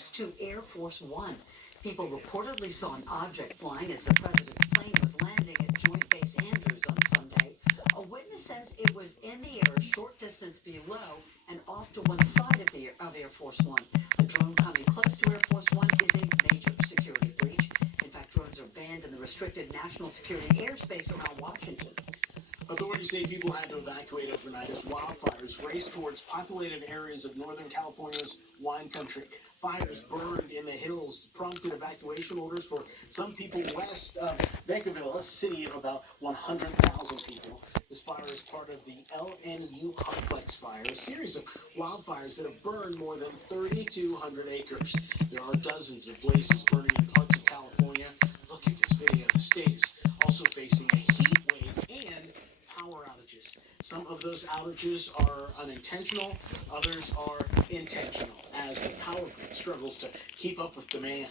close to Air Force One. People reportedly saw an object flying as the president's plane was landing at Joint Base Andrews on Sunday. A witness says it was in the air a short distance below and off to one side of Air Force One. A drone coming close to Air Force One is a major security breach. In fact, drones are banned in the restricted national security airspace around Washington. Authorities say people had to evacuate overnight as wildfires raced towards populated areas of Northern California's wine country. Fires burned in the hills prompted evacuation orders for some people west of Vacaville, a city of about 100,000 people. This fire is part of the LNU complex fire, a series of wildfires that have burned more than 3,200 acres. There are dozens of blazes burning in parts of California. Look at this video. The state is also facing a heat wave and power outages. Some of those outages are unintentional, others are intentional, as the power grid struggles to keep up with demand.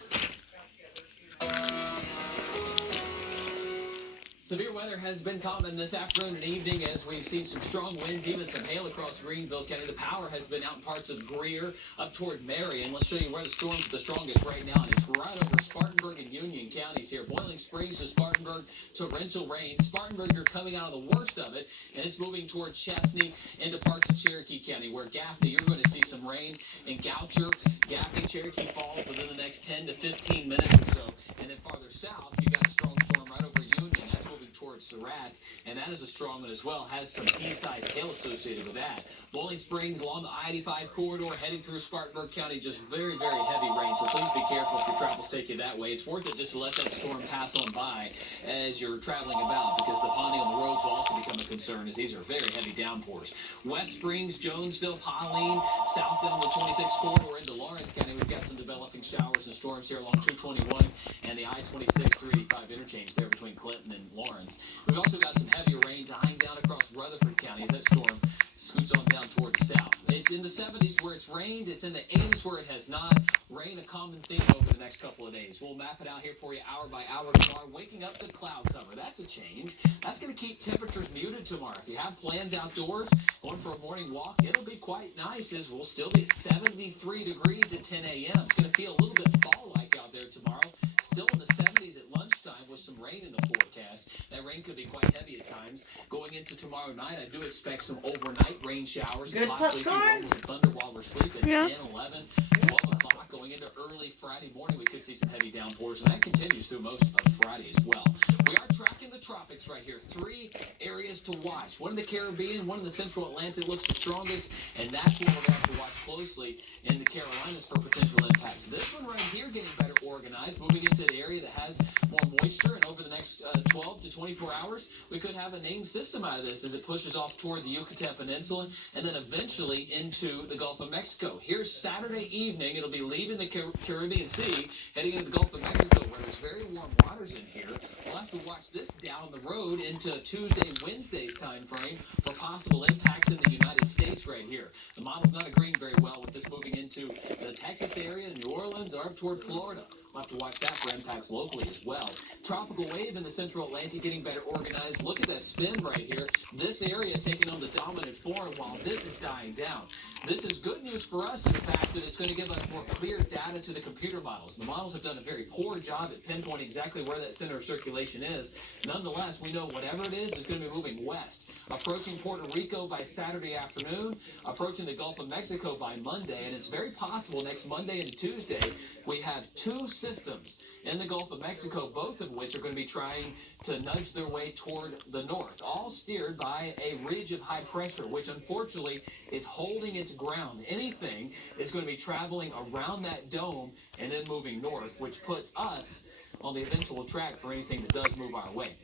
Severe weather has been common this afternoon and evening as we've seen some strong winds, even some hail across Greenville County. The power has been out in parts of Greer up toward Marion. Let's show you where the storms are the strongest right now, and it's right over Spartanburg and Union counties here. Boiling Springs to Spartanburg, torrential rain. Spartanburg, you're coming out of the worst of it, and it's moving toward Chesney into parts of Cherokee County, where Gaffney, you're going to see some rain. In Goucher, Gaffney, Cherokee Falls within the next 10 to 15 minutes or so. And then farther south, you got a strong storm right over Union. That's moving towards Surratt, and that is a strong one as well. Has some east-side hail associated with that. Bowling Springs along the I-85 corridor heading through Spartanburg County, just very, very heavy rain, so please be careful if your travels take you that way. It's worth it just to let that storm pass on by as you're traveling about, because the ponding on the roads will also become a concern, as these are very heavy downpours. West Springs, Jonesville, Pauline, south down the 26 corridor into Lawrence County, we've got some developing showers and storms here along 221 and the I-26 385 interchange there between Clinton and Lawrence. We've also got some heavier rain dying down across Rutherford County as that storm scoots on down toward the south. It's in the 70s where it's rained. It's in the 80s where it has not. Rain, a common theme over the next couple of days. We'll map it out here for you hour by hour tomorrow. Waking up to cloud cover. That's a change. That's going to keep temperatures muted tomorrow. If you have plans outdoors, going for a morning walk, it'll be quite nice as we'll still be 73 degrees at 10 a.m. It's going to feel a little bit fall-like out there tomorrow. Still in the 70s at lunchtime with some rain in the forecast. That rain could be quite heavy at times. Going into tomorrow night, I do expect some overnight rain showers and possibly a few rumbles of thunder while we're sleeping. 10, 11, 12 o'clock. Going into early Friday morning, we could see some heavy downpours, and that continues through most of Friday as well. We are tracking the tropics right here. 3 areas to watch. One in the Caribbean, one in the Central Atlantic looks the strongest, and that's what we're going to have to watch closely in the Carolinas for potential impacts. This one right here getting better organized, moving into an area that has more moisture, and over the next 12 to 24 hours, we could have a named system out of this as it pushes off toward the Yucatan Peninsula and then eventually into the Gulf of Mexico. Here's Saturday evening. It'll be leaving the Caribbean Sea, heading into the Gulf of Mexico, where there's very warm waters in here. We'll have to watch this down the road into Tuesday, Wednesday's time frame for possible impacts in the United States right here. The model's not agreeing very well with this moving into the Texas area, New Orleans, or up toward Florida. We'll have to watch that for impacts locally as well. Tropical wave in the Central Atlantic getting better organized. Look at that spin right here. This area taking on the dominant form while this is dying down. This is good news for us in the fact that it's going to give us more clear data to the computer models. The models have done a very poor job at pinpointing exactly where that center of circulation is. Nonetheless, we know whatever it is going to be moving west. Approaching Puerto Rico by Saturday afternoon, approaching the Gulf of Mexico by Monday, and it's very possible next Monday and Tuesday we have 2 systems in the Gulf of Mexico, both of which are going to be trying to nudge their way toward the north, all steered by a ridge of high pressure, which unfortunately is holding its ground. Anything is going to be traveling around that dome and then moving north, which puts us on the eventual track for anything that does move our way.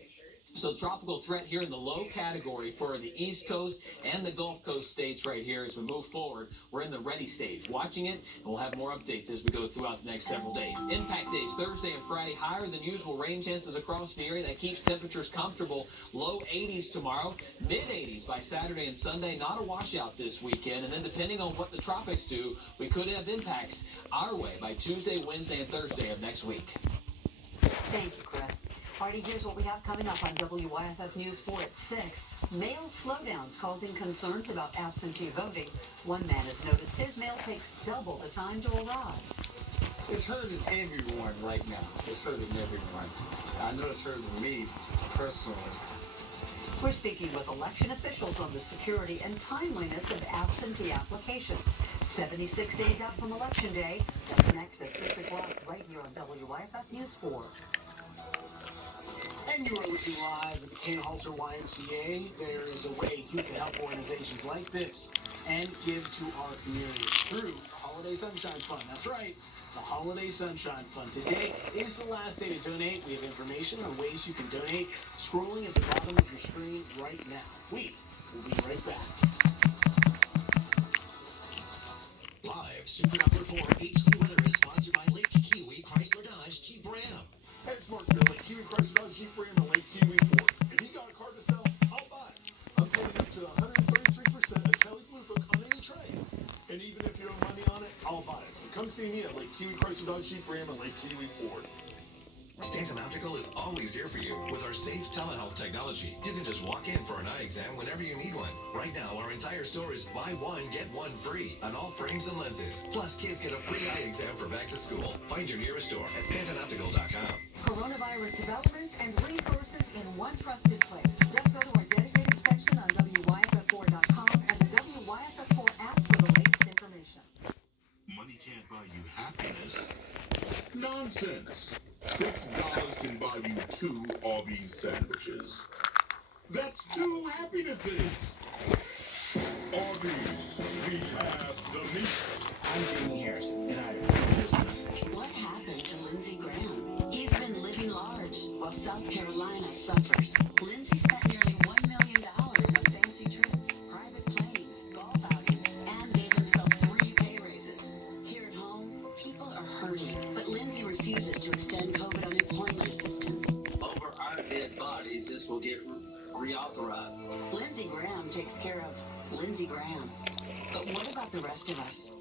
So tropical threat here in the low category for the East Coast and the Gulf Coast states right here as we move forward. We're in the ready stage, watching it, and we'll have more updates as we go throughout the next several days. Impact days, Thursday and Friday, higher than usual rain chances across the area. That keeps temperatures comfortable. Low 80s tomorrow, mid 80s by Saturday and Sunday. Not a washout this weekend. And then depending on what the tropics do, we could have impacts our way by Tuesday, Wednesday, and Thursday of next week. Thank you, Chris. Artie, here's what we have coming up on WYFF News 4 at 6. Mail slowdowns causing concerns about absentee voting. One man has noticed his mail takes double the time to arrive. It's hurting everyone right now. It's hurting everyone. I know it's hurting me personally. We're speaking with election officials on the security and timeliness of absentee applications. 76 days out from Election Day. That's next at 6 o'clock right here on WYFF News 4. And you are looking live at the Ken Halter YMCA. There is a way you can help organizations like this and give to our community through the Holiday Sunshine Fund. That's right, the Holiday Sunshine Fund. Today is the last day to donate. We have information on ways you can donate scrolling at the bottom of your screen right now. We will be right back. Live Super Doppler 4 HD weather is sponsored by Lake Kiwi Chrysler Dodge Jeep Ram. Hey, it's Mark here, Lake Kiwi Chrysler Dodge Jeep Ram and Lake Kiwi Ford. If you got a car to sell, I'll buy it. I'm paying up to 133% of Kelly Blue Book on any trade. And even if you owe money on it, I'll buy it. So come see me at Lake Kiwi Chrysler Dodge Jeep Ram and Lake Kiwi Ford. Stanton Optical is always here for you with our safe telehealth technology. You can just walk in for an eye exam whenever you need one. Right now, our entire store is buy one, get one free on all frames and lenses. Plus, kids get a free eye exam for back to school. Find your nearest store at StantonOptical.com. Coronavirus developments and resources in one trusted place. Just go to our dedicated section on WYFF4.com and the WYFF4 app for the latest information. Money can't buy you happiness. Nonsense. $6 can buy you 2 Arby's sandwiches. That's 2 happinesses. Arby's, we have the meat. I'm Jamie Harrison, and I approve this message. What happened to Lindsey Graham? He's been living large while South Carolina suffers. Lindsey spent nearly $1 million on fancy trips, private planes, golf outings, and gave himself 3 pay raises. Here at home, people are hurting, but Lindsey refuses to extend COVID unemployment assistance. Over our dead bodies, this will get reauthorized. Lindsey Graham takes care of Lindsey Graham. But what about the rest of us?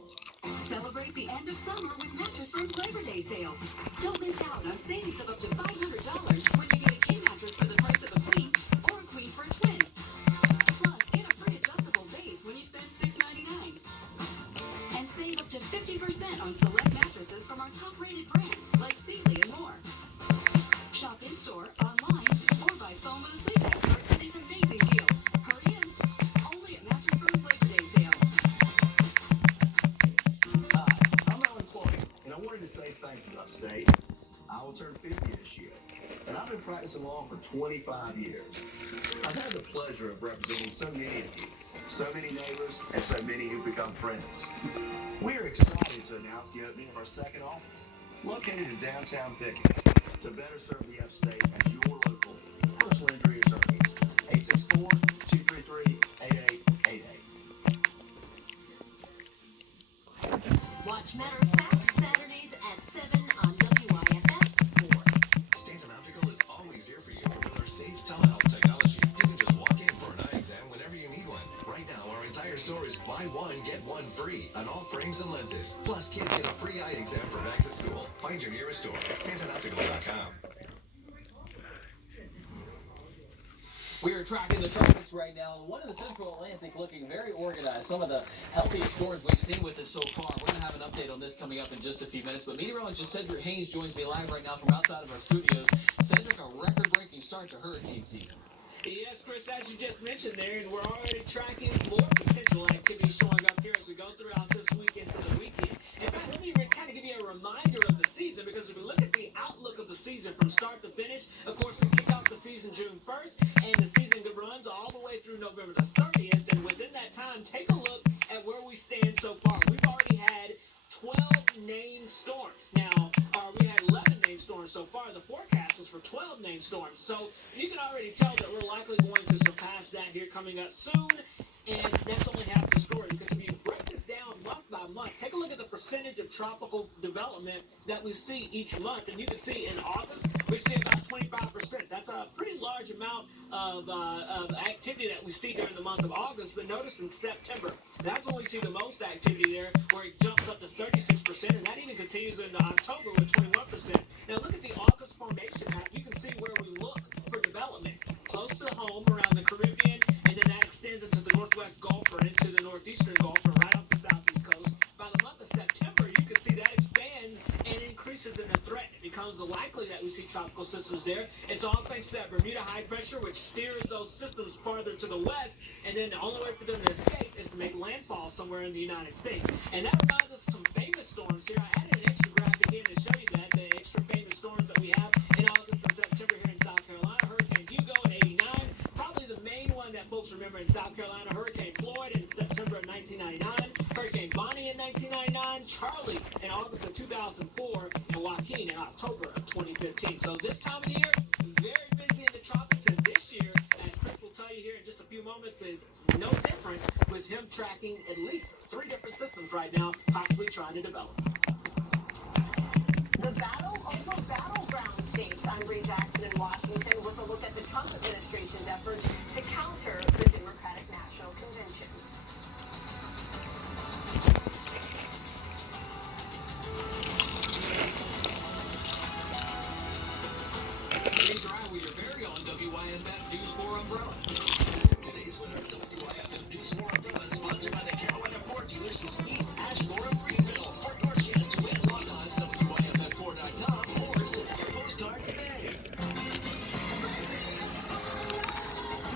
Celebrate the end of summer with Mattress Firm's Labor Day sale. Don't miss out on savings of up to $500 when you get a king mattress for the price of a queen or a queen for a twin. Plus, get a free adjustable base when you spend $6.99. And save up to 50% on select mattresses from our top-rated brands like Sealy and more. Shop in-store, online, or by phone with a sleep expert for these amazing deals. Hurry in. Only at Mattress Firm's Labor Day sale. Hi, I'm Alan Clark, and I wanted to say thank you, Upstate. I will turn 50 this year, and I've been practicing law for 25 years. I've had the pleasure of representing so many of you, so many neighbors, and so many who've become friends. We are excited to announce the opening of our second office, located in downtown Pickens, to better serve the Upstate as your local personal injury attorneys. 864-233-8888. Watch Matter of Fact Saturdays at 7 on WYFF4. Stanton Optical is always here for you with our safe telehealth technology. You can just walk in for an eye exam whenever you need one. Right now, our entire store is buy one, get one free on all frames and lenses. Plus, kids get a free eye exam for back to school. Find your nearest store at StantonOptical.com. We are tracking the tropics right now. One in the Central Atlantic looking very organized. Some of the healthiest storms we've seen with it so far. We're going to have an update on this coming up in just a few minutes. But meteorologist Cedric Haynes joins me live right now from outside of our studios. Cedric, a record-breaking start to hurricane season. Yes, Chris, as you just mentioned there, and we're already tracking more potential activity showing up here as we go throughout this week into the weekend. In fact, let me kind of give you a reminder of the season, because if we look at the outlook of the season from start to finish, of course, we kick off the season June 1st, and the season runs all the way through November the 30th, and within that time, take a look at where we stand so far. We've already had 12 named storms. Now, we had 11 named storms so far. The forecast was for 12 named storms. So you can already tell that we're likely going to surpass that here coming up soon. And that's only half the story, because if you break this down month by month, take a look at the percentage of tropical development that we see each month. And you can see in August, we see about 25%. That's a pretty large amount of activity that we see during the month of August. But notice in September, that's when we see the most activity there, where it jumps up to 36%. And that even continues into October with 21%. Now look at the August formation map. You can see where we look for development. Close to home around the Caribbean, and then that extends into the Northwest Gulf or into the Northeastern Gulf or right up the Southeast coast. By the month of September, you can see that expand and becomes likely that we see tropical systems there. It's all thanks to that Bermuda high pressure, which steers those systems farther to the west, and then the only way for them to escape is to make landfall somewhere in the United States. And that reminds us of some famous storms here. I added an extra graphic in to show you that, the extra famous storms that we have in August and September here in South Carolina. Hurricane Hugo in 89, probably the main one that folks remember in South Carolina. Hurricane Floyd in September of 1999, Hurricane Bonnie in 1999, Charlie in August of 2004, and Joaquin in October of 2015. So this time of the year, very busy in the tropics, and this year, as Chris will tell you here in just a few moments, is no different, with him tracking at least 3 different systems right now, possibly trying to develop. The battle over battleground states. I'm Bree Jackson in Washington with a look at the Trump administration's efforts to counter the Democratic National Convention. Stay dry with your very own WYFF News 4 umbrella. Today's winner of WYFF News 4 Umbrella, sponsored by the Carolina Ford dealers, is Eve Ashmore of Greenville. For your chance to win, log on to WYFF4.com or send your postcard today.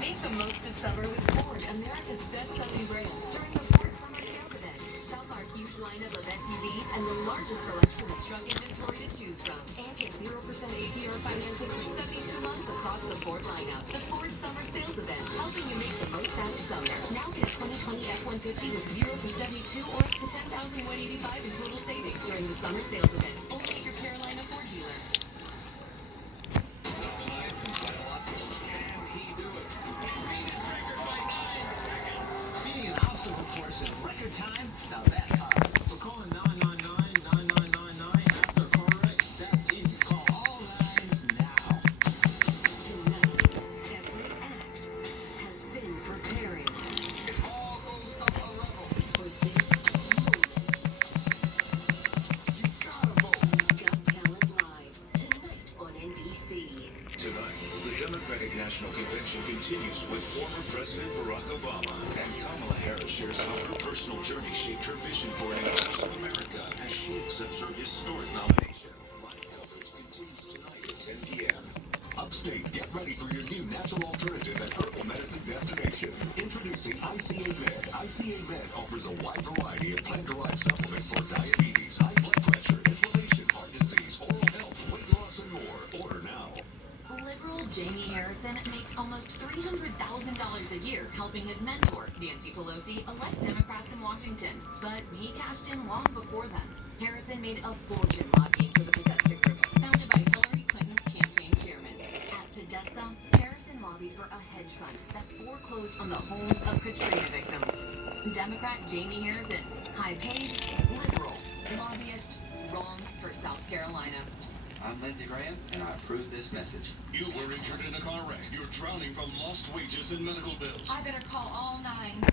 Make the most of summer with Ford, America's best-selling brand, during the Ford Summer Sales Event. Shop our huge lineup of SUVs and the largest selection of truck inventory to choose from. And get 0% APR financing for 72 months across the Ford lineup. The Ford Summer Sales Event, helping you make the most out of summer. Now get a 2020 F-150 with 0 for 72 or up to $10,185 in total savings during the Summer Sales Event. Only at your Carolina Ford dealer. Beating an obstacle course in record time? Now that's hard. So calling 999-9999 after a car wreck? That's easy. Call all nines now. Tonight, every act has been preparing It all goes up a level. for this moment. You gotta vote. Got Talent Live, tonight on NBC. Tonight, the Democratic National Convention continues with former President Barack Obama, and Kamala Harris shares how her personal journey shaped her vision for an inclusive America as she accepts her historic nomination. Live coverage continues tonight at 10 p.m. Upstate, get ready for your new natural alternative and herbal medicine destination. Introducing ICA Med. ICA Med offers a wide variety of plant-derived supplements for diabetes, high blood pressure, inflammation, heart disease, oral health, weight loss, and more. Order now. Liberal Jamie Harrison makes almost $300,000 a year helping his mentor, Nancy Pelosi, elect Democrats in Washington. But he cashed in long before then. Harrison made a fortune lobbying for the Podesta Group, founded by Hillary Clinton's campaign chairman. At Podesta, Harrison lobbied for a hedge fund that foreclosed on the homes of Katrina victims. Democrat Jamie Harrison, high-paid, liberal, lobbyist, wrong for South Carolina. I'm Lindsey Graham, and I approve this message. You were injured in a car wreck. You're drowning from lost wages and medical bills. I better call all nines.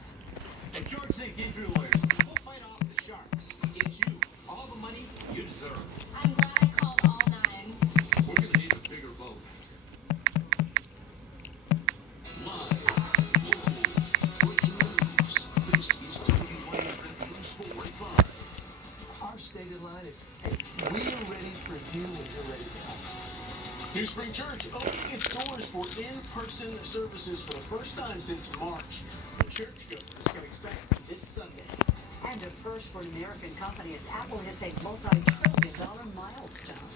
At George St. Injury Lawyers, we'll fight off the sharks. Get you all the money you deserve. I'm glad I called all nines. We're gonna need a bigger boat. Live, local, breaking news. This is WYFF News 4 Our stated line is, hey, we are ready for you when you're ready for us. New Spring Church opening its doors for in-person services for the first time since March. The churchgoers can expect this Sunday. And a first for an American company as Apple hits a multi-trillion-dollar milestone.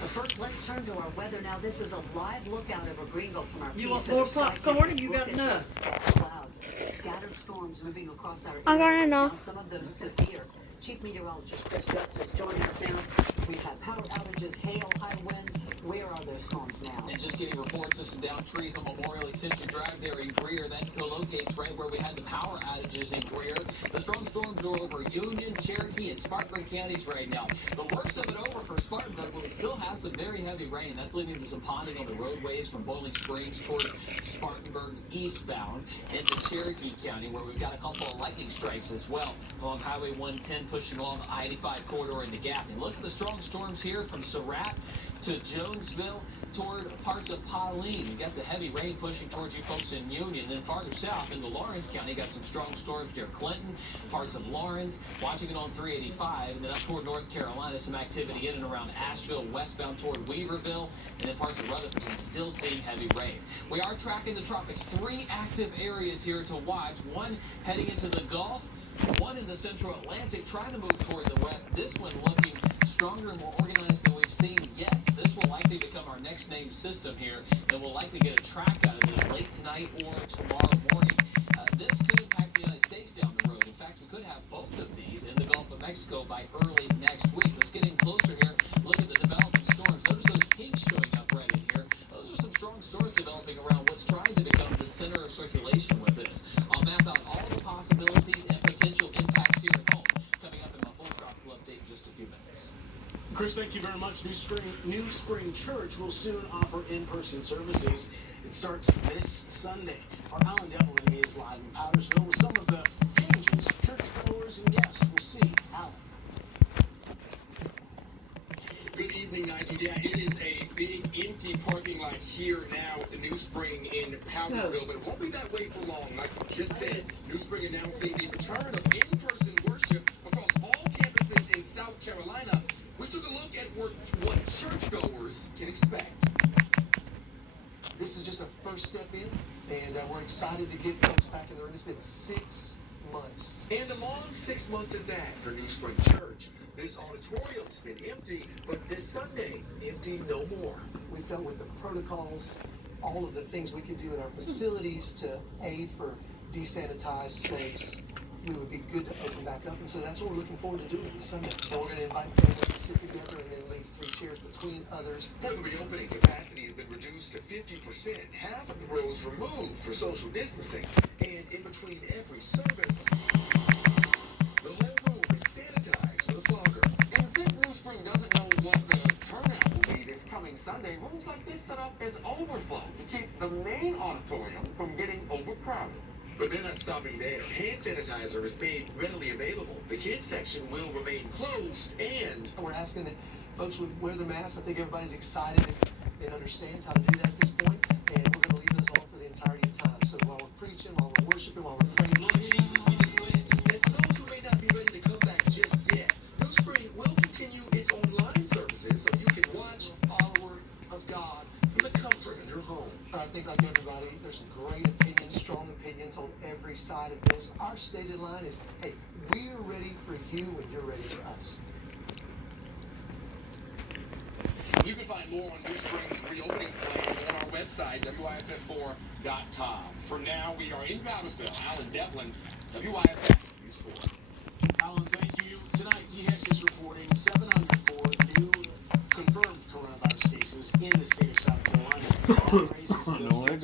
But first, let's turn to our weather now. This is a live lookout over Greenville from our You Peace want Center more sky popcorn? camera. You Look got at enough. those clouds. Scattered storms moving across our I got area right enough. now, some of those severe. Chief Meteorologist Chris Justice joining us now. We've had power outages, hail, high winds. Where are those storms now? And just getting reports of some downed trees on Memorial Extension Drive there in Greer. That co-locates right where we had the power outages in Greer. The strong storms are over Union, Cherokee, and Spartanburg counties right now. The worst of it over for Spartanburg, but we still have some very heavy rain. That's leading to some ponding on the roadways from Boiling Springs toward Spartanburg eastbound into Cherokee County, where we've got a couple of lightning strikes as well along Highway 110 pushing along the I-85 corridor into Gaffney. Look at the strong strong storms here from Surratt to Jonesville toward parts of Pauline. You got the heavy rain pushing towards you folks in Union. Then farther south into Lawrence County, got some strong storms near Clinton, parts of Lawrence, watching it on 385. And then up toward North Carolina, some activity in and around Asheville, westbound toward Weaverville, and then parts of Rutherford, still seeing heavy rain. We are tracking the tropics. 3 active areas here to watch. One heading into the Gulf, one in the central Atlantic trying to move toward the west. This one looking stronger and more organized than we've seen yet. This will likely become our next named system here, and we'll likely get a track out of this late tonight or tomorrow morning. This could impact the United States down the road. In fact, we could have both of these in the Gulf of Mexico by early next week. Let's get in closer here. Look at the developing storms. Notice those pinks showing up right in here. Those are some strong storms developing around what's trying to become the center of circulation with this. I'll map out all the possibilities and potential impacts here at home. Coming up in my full tropical update in just a few minutes. Chris, thank you very much. New Spring Church will soon offer in-person services. It starts this Sunday. Our Alan Devlin is live in Powdersville with some of the changes churchgoers and guests will see. Alan. Good evening, Nigel. Yeah, it is a big empty parking lot here now at the New Spring in Powdersville, but it won't be that way for long. Like you just said, New Spring announcing the return of in-person worship across all campuses in South Carolina. We took a look at what churchgoers can expect. This is just a first step in, and we're excited to get folks back in the room. It's been 6 months. And a long 6 months at that for New Spring Church. This auditorium's been empty, but this Sunday, empty no more. We felt with the protocols, all of the things we could do in our facilities to aid for desanitized space, we would be good to open back up. And so that's what we're looking forward to doing this Sunday. And we're going to invite families to sit together and then leave 3 chairs between others. For the reopening, capacity has been reduced to 50%, half of the rows removed for social distancing. And in between every service, the whole room is sanitized with a fogger. And since New Spring doesn't know what the turnout will be this coming Sunday, rooms like this set up as overflow to keep the main auditorium from getting overcrowded. But they're not stopping there. Hand sanitizer is made readily available. The kids section will remain closed, and we're asking that folks would wear their masks. I think everybody's excited and understands how to do that at this point, and we're going to leave those on for the entirety of time. So while we're preaching, while we're worshiping, while we're praying, Lord Jesus, we declare. And for those who may not be ready to come back just yet, New Spring will continue its online services so you can watch a follower of God from the comfort of your home. I think like everybody, there's great opinions, strong opinions on every side of this. Our stated line is, hey, we're ready for you when you're ready for us. You can find more on New Spring's reopening plan on our website, WIFF4.com. For now, we are in Powdersville. Alan Devlin, WIFF News 4. Alan, thank you. Tonight, DHEC is reporting 704 new confirmed coronavirus cases in the state of South Carolina. That raises the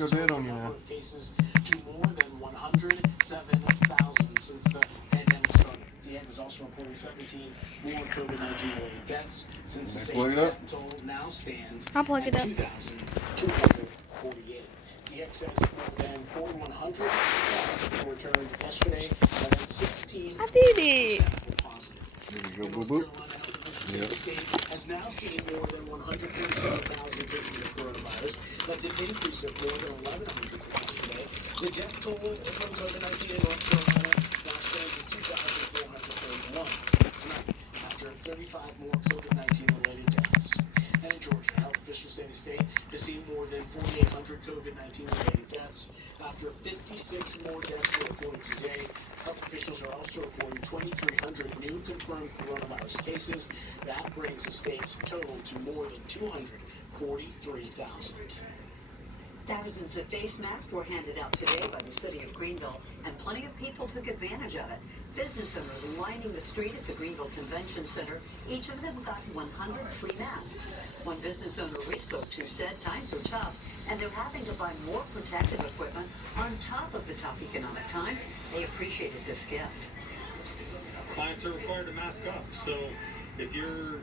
total number of cases to more than 107,000 since the pandemic started. DHEC is also reporting 17 more COVID-19 related deaths since the state's death toll now stands at 2,248. DHEC says more than 4,100 tests were returned yesterday, and then 16 were positive. The North Carolina Health Division the state has now seen more than 137,000 cases of coronavirus. That's an increase of more than 1,100 from yesterday. The death toll from COVID-19 in North Carolina now stands at 2,431 tonight, after 35 more COVID-19 related deaths. And in Georgia, health officials say the state has seen more than 4,800 COVID-19 related deaths. After 56 more deaths were reported today, health officials are also reporting 2,300 new confirmed coronavirus cases. That brings the state's total to more than 243,000. Thousands of face masks were handed out today by the city of Greenville, and plenty of people took advantage of it. Business owners lining the street at the Greenville Convention Center, each of them got 100 free masks. One business owner we spoke to said times are tough, and they're having to buy more protective equipment on top of the tough economic times. They appreciated this gift. Clients are required to mask up, so if you're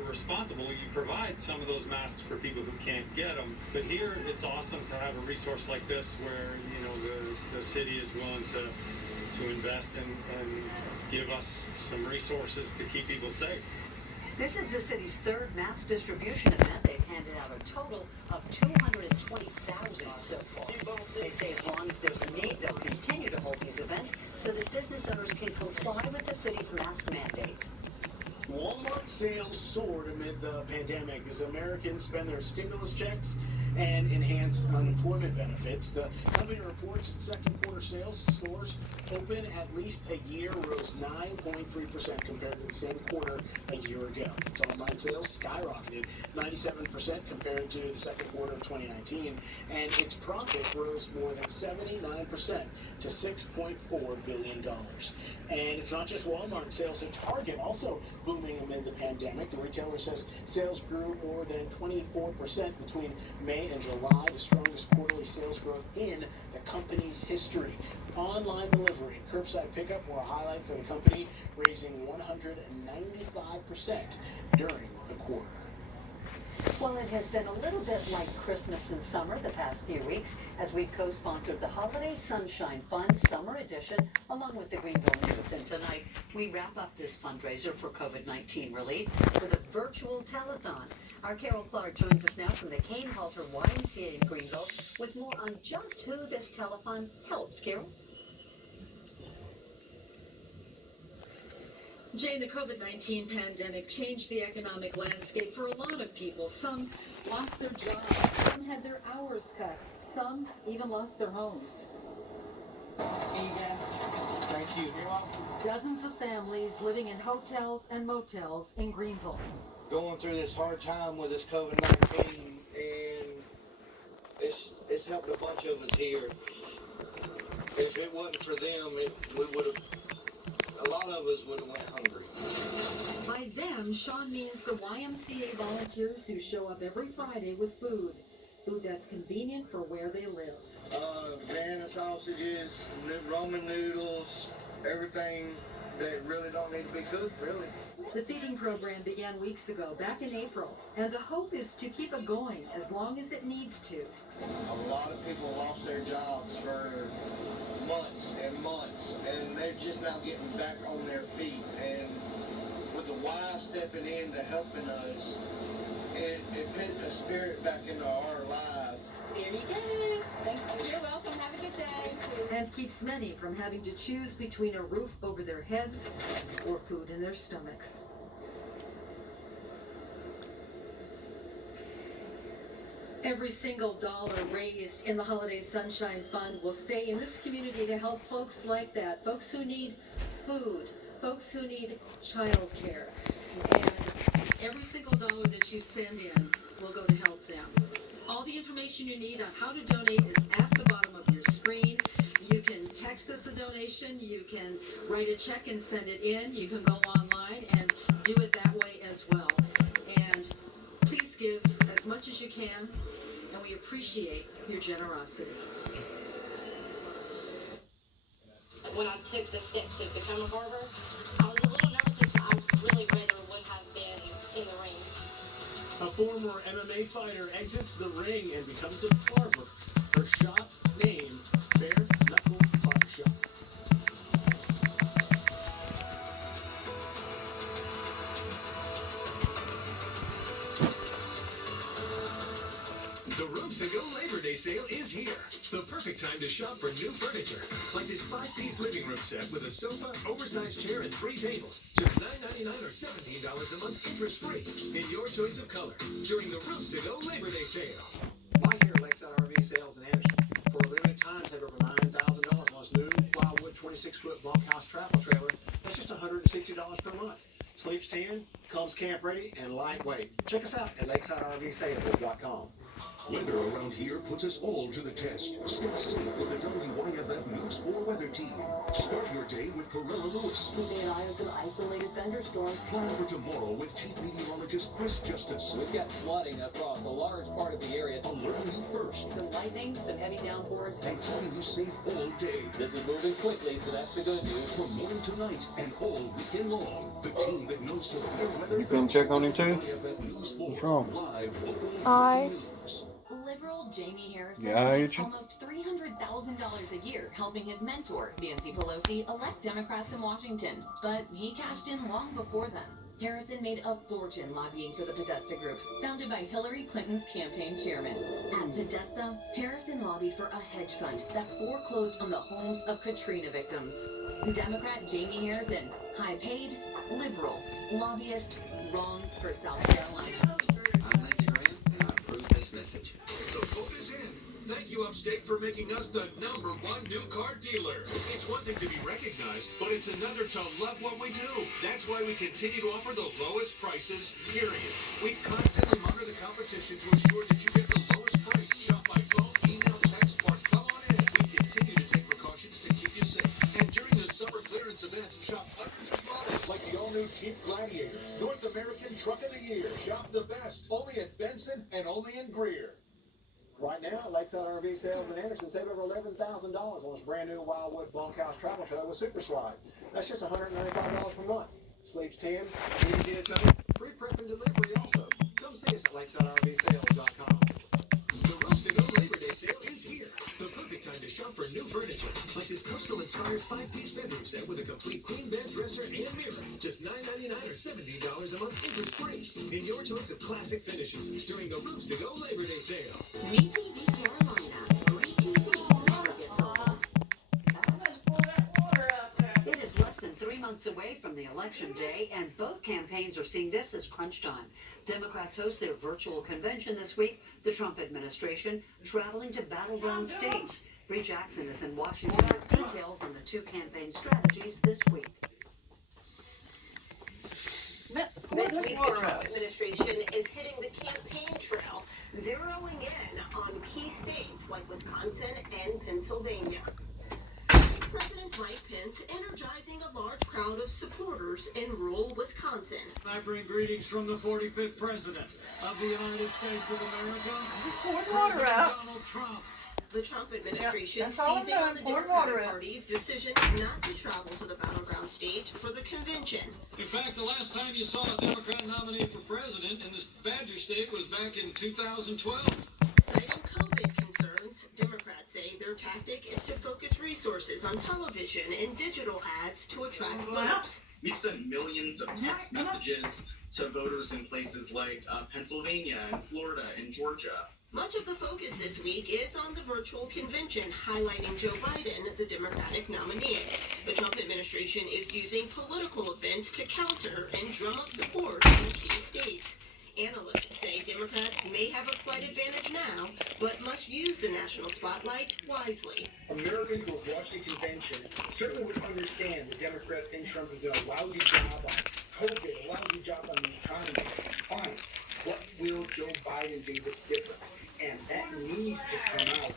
responsible, you provide some of those masks for people who can't get them. But here, it's awesome to have a resource like this where, you know, the city is willing to invest and give us some resources to keep people safe. This is the city's third mass distribution event. They've handed out a total of 220,000 so far. They say as long as there's a need, they'll continue to hold these events so that business owners can comply with the city's mask mandate. Walmart sales soared amid the pandemic as Americans spend their stimulus checks and enhanced unemployment benefits. The company reports its second quarter sales to stores open at least a year rose 9.3% compared to the same quarter a year ago. Its online sales skyrocketed 97% compared to the second quarter of 2019, and its profit rose more than 79% to $6.4 billion. And it's not just Walmart. Sales at Target also booming amid the pandemic. The retailer says sales grew more than 24% between May and July, the strongest quarterly sales growth in the company's history. Online delivery and curbside pickup were a highlight for the company, raising 195% during the quarter. Well, it has been a little bit like Christmas and summer the past few weeks as we co-sponsored the Holiday Sunshine Fund Summer Edition along with the Greenville News. And tonight we wrap up this fundraiser for COVID-19 relief with a virtual telethon. Our Carol Clark joins us now from the Kane Halter YMCA in Greenville with more on just who this telethon helps. Carol? Jane, the COVID-19 pandemic changed the economic landscape for a lot of people. Some lost their jobs, some had their hours cut, some even lost their homes. Thank you. Dozens of families living in hotels and motels in Greenville. Going through this hard time with this COVID-19, and it's helped a bunch of us here. If it wasn't for them, a lot of us would have went hungry. By them, Sean means the YMCA volunteers who show up every Friday with food. Food that's convenient for where they live. Banana sausages, Roman noodles, everything that really don't need to be cooked, really. The feeding program began weeks ago, back in April, and the hope is to keep it going as long as it needs to. A lot of people lost their jobs for months and months, and they're just now getting back on their feet. And with the Y stepping in to helping us, it put a spirit back into our lives. Here you go. Thank you. You're welcome. Have a good day. And keeps many from having to choose between a roof over their heads or food in their stomachs. Every single dollar raised in the Holiday Sunshine Fund will stay in this community to help folks like that, folks who need food, folks who need child care. And every single dollar that you send in will go to help them. All the information you need on how to donate is at the bottom of your screen. You can text us a donation, you can write a check and send it in, you can go online and do it that way as well. And please give as much as you can, and we appreciate your generosity. When I took the step to become a barber, I was a little nervous because I really rather would have been in the ring. A former MMA fighter exits the ring and becomes a barber. Her shop named Bare Knuckle Barbershop. The Rooms to Go Labor Day sale is here. The perfect time to shop for new furniture. Like this 5-piece living room set with a sofa, oversized chair, and 3 tables. Just $9.99 or $17 a month interest-free in your choice of color during the Rooms to Go Labor Day sale. Why here at Lakeside RV Sales in Anderson? For a limited time, save over $9,000 on this new Wildwood 26-foot bunkhouse travel trailer. That's just $160 per month. Sleeps 10, comes camp ready, and lightweight. Check us out at lakesidерvsales.com. Weather around here puts us all to the test. Stay safe with the WYFF News 4 weather team. Start your day with Carella Lewis. Keeping an eye on some isolated thunderstorms. Plan for tomorrow with Chief Meteorologist Chris Justice. We've got flooding across a large part of the area. Alerting you first. Some lightning, some heavy downpours. And keeping you safe all day. This is moving quickly, so that's the good news. From morning to night and all weekend long, the team that knows severe weather. You couldn't check on him too? What's wrong? Hi. Liberal Jamie Harrison Yeah, makes almost $300,000 a year helping his mentor, Nancy Pelosi, elect Democrats in Washington. But he cashed in long before them. Harrison made a fortune lobbying for the Podesta Group, founded by Hillary Clinton's campaign chairman. At Podesta, Harrison lobbied for a hedge fund that foreclosed on the homes of Katrina victims. Democrat Jamie Harrison, high-paid, liberal, lobbyist, wrong for South Carolina. I'm Lindsey Graham, and I approve this message. The vote is in. Thank you, Upstate, for making us the #1 new car dealer. It's one thing to be recognized, but it's another to love what we do. That's why we continue to offer the lowest prices, period. We constantly monitor the competition to ensure that you get the lowest price. Shop by phone, email, text, or come on in. We continue to take precautions to keep you safe. And during the summer clearance event, shop hundreds of models like the all-new Jeep Gladiator, North American Truck of the Year. Shop the best, only at Benson and only in Greer. Right now, at Lakeside RV Sales in Anderson, save over $11,000 on this brand new Wildwood bunkhouse travel trailer with Super Slide. That's just $195 per month. Sleeps 10, easy to tow, free prep and delivery also. Come see us at LakesideRVSales.com. The Roasted on Labor Day sale is here. The perfect time to shop for new furniture, like this custom-inspired 5-piece bedroom set with a complete queen bed, dresser, and mirror. Just $9.99 or $17 a month, interest-free. In your choice of classic finishes during the Roasted on Labor Day sale. WeTV Carolina. Great TV never gets old. It is less than 3 months away from the election day, and both campaigns are seeing this as crunch time. Democrats host their virtual convention this week. The Trump administration traveling to battleground states. Bree Jackson is in Washington with details on the two campaign strategies this week. This week, the Trump administration is hitting the campaign trail, zeroing in on key states like Wisconsin and Pennsylvania. President Mike Pence energizing a large crowd of supporters in rural Wisconsin. I bring greetings from the 45th President of the United States of America, President Donald Trump. The Trump administration seizing on the Democratic Party's decision not to travel to the battleground state for the convention. In fact, the last time you saw a Democrat nominee for president in this Badger state was back in 2012. Citing COVID concerns, Democrats say their tactic is to focus resources on television and digital ads to attract votes. We've sent millions of text messages to voters in places like Pennsylvania and Florida and Georgia. Much of the focus this week is on the virtual convention, highlighting Joe Biden, the Democratic nominee. The Trump administration is using political events to counter and drum up support in key states. Analysts say Democrats may have a slight advantage now, but must use the national spotlight wisely. Americans who have watched the convention certainly would understand the Democrats think Trump has done a lousy job on COVID, a lousy job on the economy. Fine. What will Joe Biden do that's different? And that needs to come out.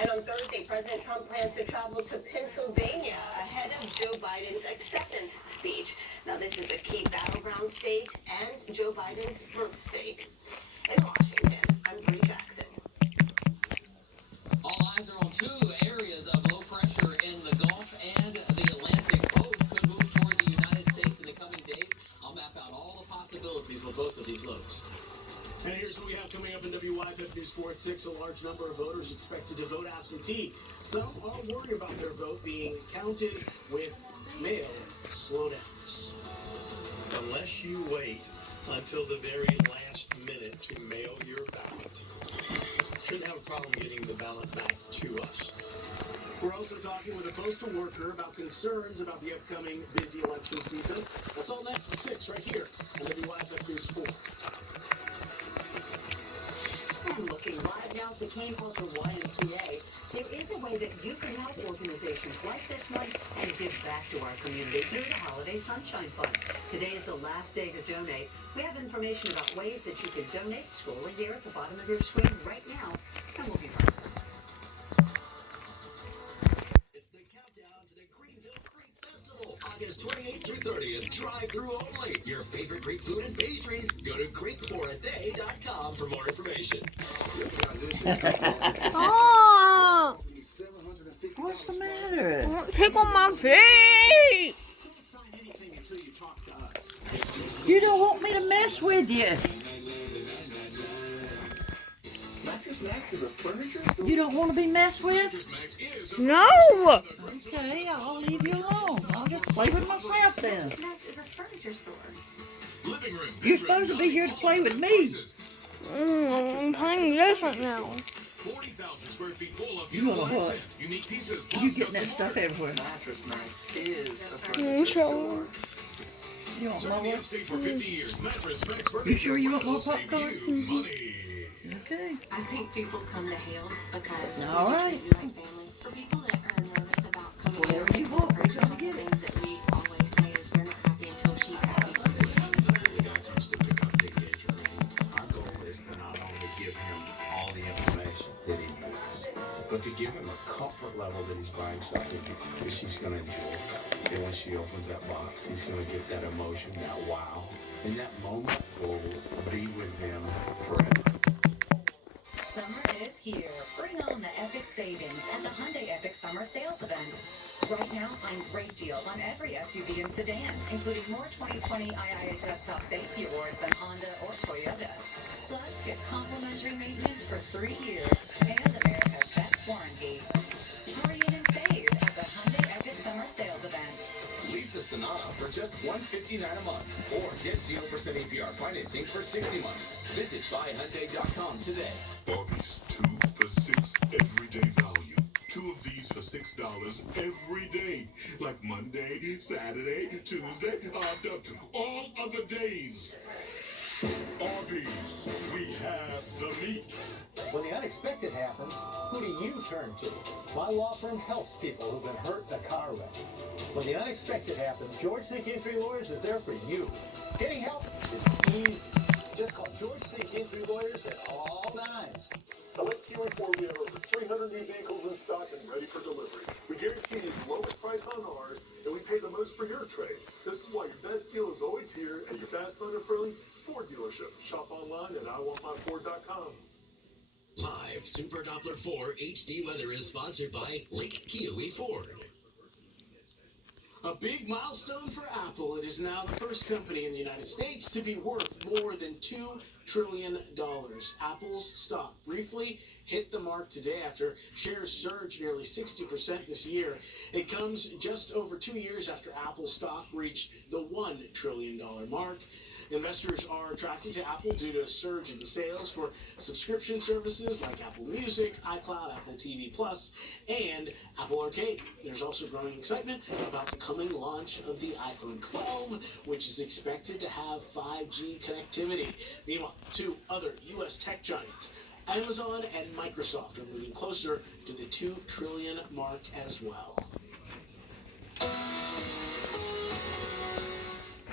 And on Thursday, President Trump plans to travel to Pennsylvania ahead of Joe Biden's acceptance speech. Now, this is a key battleground state and Joe Biden's birth state. In Washington, I'm Bree Jackson. All eyes are on two areas of low pressure in the Gulf and the Atlantic. Both could move toward the United States in the coming days. I'll map out all the possibilities with both of these lows. And here's what we have coming up in WYFF News 4 at 6. A large number of voters expected to vote absentee. Some are worried about their vote being counted with mail slowdowns. Unless you wait until the very last minute to mail your ballot, shouldn't have a problem getting the ballot back to us. We're also talking with a postal worker about concerns about the upcoming busy election season. That's all next at 6 right here on WYFF News 4. And looking live now at the Cane Culture YMCA, there is a way that you can help organizations like this one and give back to our community through the Holiday Sunshine Fund. Today is the last day to donate. We have information about ways that you can donate scrolling here at the bottom of your screen right now, and we'll be right back. It's the countdown to the Greenville Creek Festival, August 28th through 30th. Drive-through only. Your favorite Greek food and pastries. Go to GreekForADay.com for more information. Oh! What's the matter? Tickle my feet! You don't want me to mess with you. You don't want to be messed with? No! Okay, I'll leave you alone. I'll just play with myself then. Max is a furniture store. You're supposed to be here to play with me. I'm playing this right now. 40,000 square feet full of You know beautiful what? accents, unique pieces, You plus getting that custom stuff art. everywhere. Mattress Max is a Mm, furniture sure. store. You want Serving the more? upstate for 50 years, Mattress Max You Furniture sure you want more will save popcorn? you money. Okay. I think people come to Hales because All we right. treat you like family. For people that are nervous about coming Whatever here you for want, we're furniture, gonna one of the get it. things that we always say is we're not happy until she's happy. The guy comes to pick up the engagement ring. Our goal is to not only give him all the information that he needs, but to give him a comfort level that he's buying something that she's going to enjoy. And when she opens that box, he's going to get that emotion, that wow. And that moment will be with him forever. Summer is here. Bring on the epic savings at the Hyundai Epic Summer Sales Event. Right now, find great deals on every SUV and sedan, including more 2020 IIHS Top Safety Awards than Honda or Toyota. Plus, get complimentary maintenance for 3 years and America's best warranty. Hurry in and save at the Hyundai Epic Summer Sales Event. Lease the Sonata for just $159 a month, or get 0% APR financing for 60 months. Visit buyhyundai.com today. Barbies, 2 for $6 everyday value. 2 of these for $6 every day. Like Monday, Saturday, Tuesday, all other days. Arby's, we have the meat. When the unexpected happens, who do you turn to? My law firm helps people who've been hurt in a car wreck. When the unexpected happens, George C. Injury Lawyers is there for you. Getting help is easy. Just call George C. Injury Lawyers at all nines. I'd like to report we have over 300 new vehicles in stock and ready for delivery. We guarantee the lowest price on ours, and we pay the most for your trade. This is why your best deal is always here at your fast owner-friendly Ford dealership. Shop online at iwantmyford.com. Live Super Doppler 4 HD weather is sponsored by Lake Kiowee Ford. A big milestone for Apple. It is now the first company in the United States to be worth more than $2 trillion. Apple's stock briefly hit the mark today after shares surged nearly 60% this year. It comes just over 2 years after Apple stock reached the $1 trillion mark. Investors are attracted to Apple due to a surge in sales for subscription services like Apple Music, iCloud, Apple TV Plus, and Apple Arcade. There's also growing excitement about the coming launch of the iPhone 12, which is expected to have 5G connectivity. Meanwhile, 2 other U.S. tech giants, Amazon and Microsoft, are moving closer to the $2 trillion mark as well.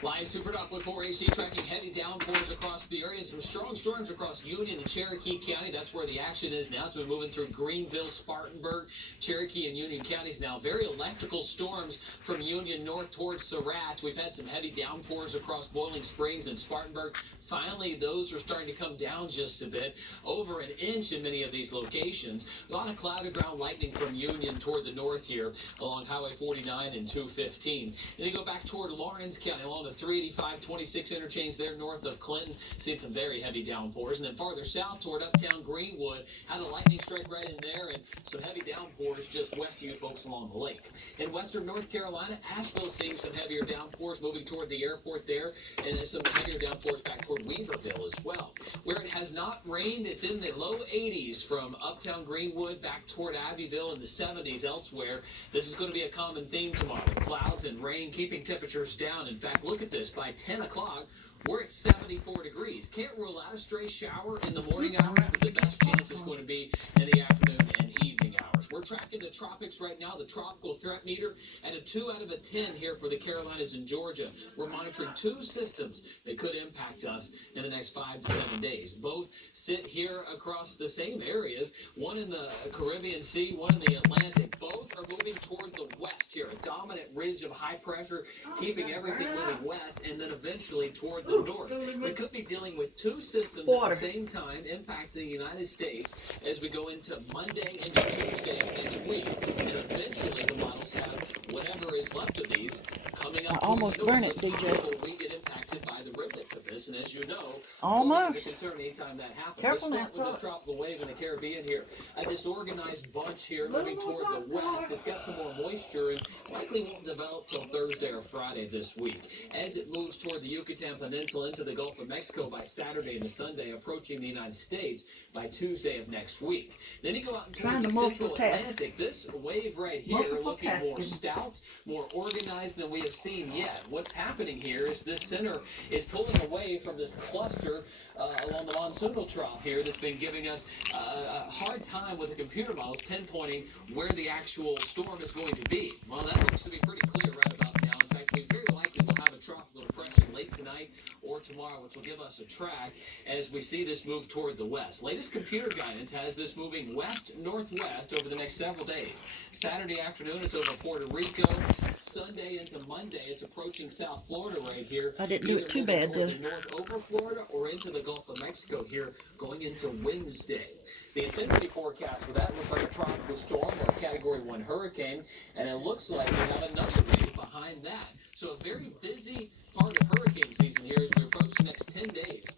Live Super Doppler 4 HD tracking heavy downpours across the area and some strong storms across Union and Cherokee County. That's where the action is now. It's been moving through Greenville, Spartanburg, Cherokee, and Union counties now. Very electrical storms from Union north towards Surratt. We've had some heavy downpours across Boiling Springs and Spartanburg. Finally, those are starting to come down just a bit, over 1 inch in many of these locations. A lot of clouded ground lightning from Union toward the north here along Highway 49 and 215. Then you go back toward Lawrence County along the 385-26 interchange there north of Clinton, seeing some very heavy downpours. And then farther south toward uptown Greenwood, had a lightning strike right in there and some heavy downpours just west of you folks along the lake. In western North Carolina, Asheville seeing some heavier downpours moving toward the airport there, and some heavier downpours back toward Weaverville as well. Where it has not rained, it's in the low 80s from uptown Greenwood back toward Abbeville, in the 70s elsewhere. This is going to be a common theme tomorrow, with clouds and rain keeping temperatures down. In fact, look at this. By 10 o'clock, we're at 74 degrees. Can't rule out a stray shower in the morning hours, but the best chance is going to be in the afternoon and evening hours. We're tracking the tropics right now, the tropical threat meter at a 2 out of 10 here for the Carolinas and Georgia. We're monitoring 2 systems that could impact us in the next 5 to 7 days. Both sit here across the same areas, one in the Caribbean Sea, one in the Atlantic. Both are moving toward the west here, a dominant ridge of high pressure keeping everything moving west, and then eventually toward the north. We could be dealing with 2 systems at the same time impacting the United States as we go into Monday and Tuesday of next week. And eventually the models have whatever is left of these coming up. I almost burn it, so it's DJ. possible we get impacted by the remnants of this. this, and as you know, Almost. flooding is a concern anytime that happens. Careful Let's now, start with this tropical wave in the Caribbean here. A disorganized bunch here moving toward the west. It's got some more moisture and likely won't develop till Thursday or Friday this week. As it moves toward the Yucatan Peninsula into the Gulf of Mexico by Saturday into Sunday, approaching the United States by Tuesday of next week. Then you go out into the central Atlantic. This wave right here looking more stout, more organized than we have seen yet. What's happening here is this center is pulling away from this cluster along the monsoonal trough here that's been giving us a hard time with the computer models pinpointing where the actual storm is going to be. Well, that looks to be pretty clear right about now. In fact, we very likely will have a tropical depression late tonight or tomorrow, which will give us a track as we see this move toward the west. Latest computer guidance has this moving west-northwest over the next several days. Saturday afternoon, it's over Puerto Rico. Sunday into Monday, it's approaching South Florida right here. I didn't do it too bad, though. Either north over Florida or into the Gulf of Mexico here going into Wednesday. The intensity forecast for that looks like a tropical storm or a Category 1 hurricane, and it looks like we have another wave behind that. So a very busy part of hurricane season here as we approach the next 10 days.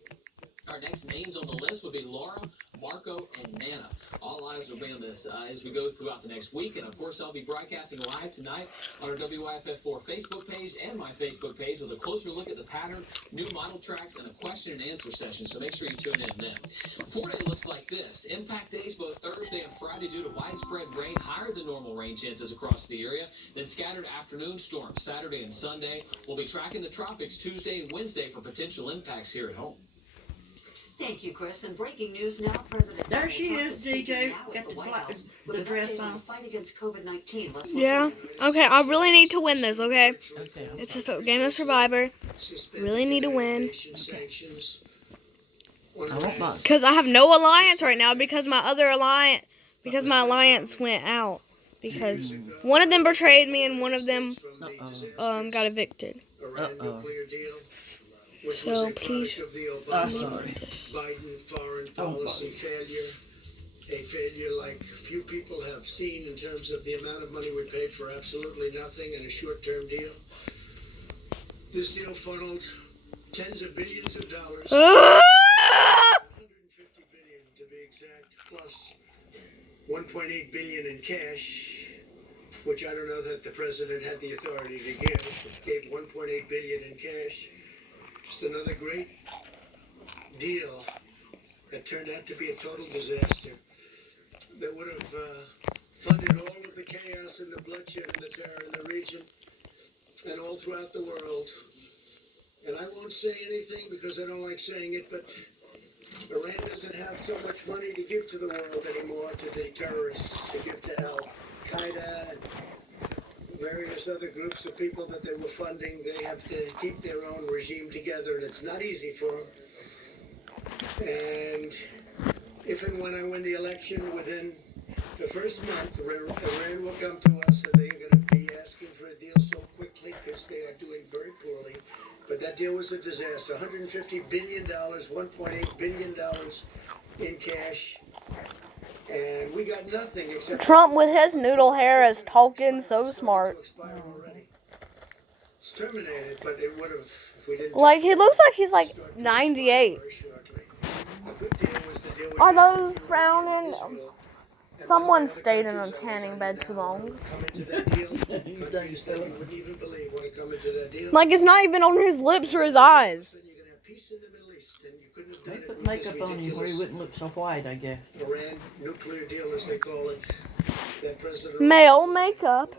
Our next names on the list would be Laura, Marco, and Nana. All eyes will be on this as we go throughout the next week. And, of course, I'll be broadcasting live tonight on our WYFF4 Facebook page and my Facebook page with a closer look at the pattern, new model tracks, and a question and answer session. So make sure you tune in then. Friday looks like this. Impact days both Thursday and Friday due to widespread rain, higher than normal rain chances across the area. Then scattered afternoon storms Saturday and Sunday. We'll be tracking the tropics Tuesday and Wednesday for potential impacts here at home. Thank you, Chris. And breaking news now, President There Donald she Trump is, DJ. Got the White House with the an dress update on on. the fight against COVID-19. Let's Yeah. Okay, I really need to win this, okay? It's just a game of Survivor. Really need to win. I won't mind. Because I have no alliance right now because my alliance went out. Because one of them betrayed me and one of them got evicted. So please. I'm sorry. Biden foreign policy failure, a failure like few people have seen in terms of the amount of money we paid for absolutely nothing in a short-term deal. This deal funneled tens of billions of dollars, 150 billion to be exact, plus 1.8 billion in cash, which I don't know that the president had the authority to give. Gave 1.8 billion in cash. Just another great deal that turned out to be a total disaster that would have funded all of the chaos and the bloodshed and the terror in the region and all throughout the world. And I won't say anything because I don't like saying it, but Iran doesn't have so much money to give to the world anymore, to the terrorists, to give to Al-Qaeda and various other groups of people that they were funding. They have to keep their own regime together, and it's not easy for them. And if and when I win the election, within the first month, Iran will come to us, and they're going to be asking for a deal so quickly because they are doing very poorly. But that deal was a disaster. $150 billion, $1.8 billion in cash. And we got nothing except Trump with his noodle hair is talking so smart. It's terminated, but it would have if we didn't. Like, he looks like he's like 98. Are those frowning? Someone stayed in a tanning bed too long. Like, it's not even on his lips or his eyes. They put makeup on him where he wouldn't look so white, I guess. Iran nuclear deal, as they call it. That President Male makeup.